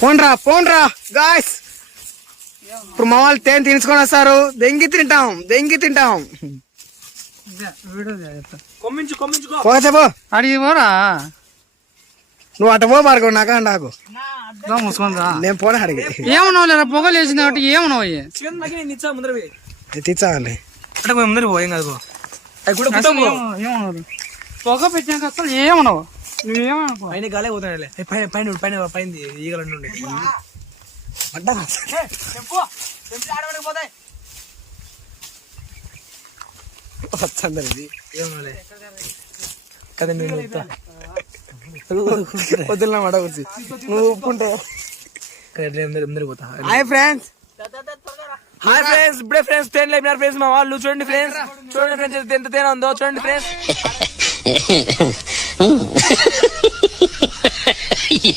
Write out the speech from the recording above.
పోండ్రా పోండ్రా guys. ఇప్పుడు మా వాళ్ళు తేనె తీసుకొని వస్తారు. దెంగి తింటాం. పోచపో అడిగి పోరా. నువ్వు అట పో పాడుకో నాకు నాకు మూసుకుందా. నేను పోనా అడిగి ఏమన్నావు లేదా పొగలు వేసింది కాబట్టి ఏమన్నావు తెచ్చావాలి. ఏమన్నారు పొగ పెట్టాక అసలు ఏమన్నావు నువ్వేమనుకో. పైన గాలే పోతాయి పైన ఈగలు వద్దున్నా మాట కూర్చి నువ్వు ఒప్పుకుంటే. హాయ్ ఫ్రెండ్స్ ఇప్పుడే ఫ్రెండ్స్ తేనె లేపినారు ఫ్రెండ్స్ మా వాళ్ళు. చూడండి ఫ్రెండ్స్ ఎంత తేనె ఉందో చూడండి ఫ్రెండ్స్.